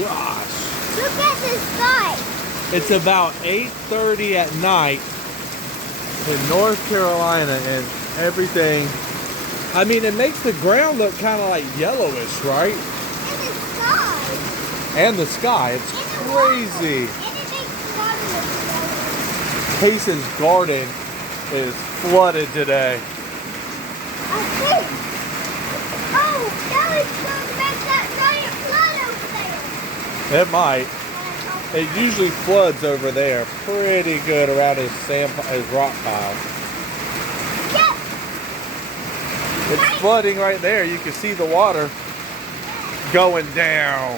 gosh. Look at the sky. It's about 8:30 at night in North Carolina and everything. I mean, it makes the ground look kind of like yellowish, right? And the sky. And the sky. It's crazy. And it makes the water look yellow. Case's garden is flooded today. I think. Oh, now it's going to make that giant flood over there. It might. It usually floods over there pretty good around his rock pile. Yep. It's flooding right there. You can see the water going down.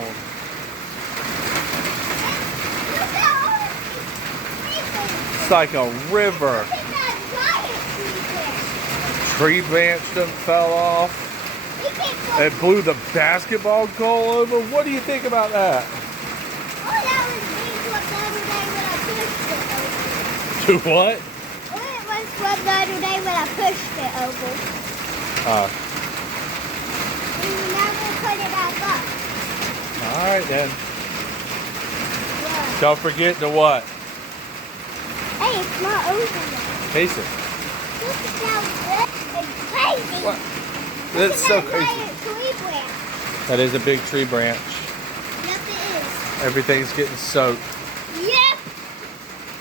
Look at all of these It's like a river. Look at that giant tree Tree branch done fell off. there. He can't go. It blew the basketball goal over. What do you think about that? Oh, that was me what the other day when I pushed it over. To what? Oh, it was from the other day when I pushed it over. And now we'll put it back up. All right then. Yeah. Don't forget to what? Hey, it's not over yet. Case it. Look at how good. It's crazy. What? Look That's at so that crazy. giant tree branch. That is a big tree branch. Yep, it is. Everything's getting soaked. Yep.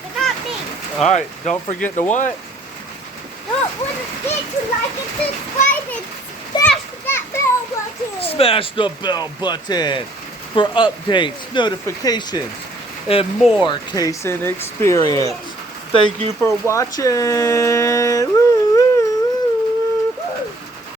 It got me. All right. Don't forget to what? Don't forget to like and subscribe and smash that bell button. Smash the bell button for updates, notifications, and more Casein experience. Thank you for watching. Woo!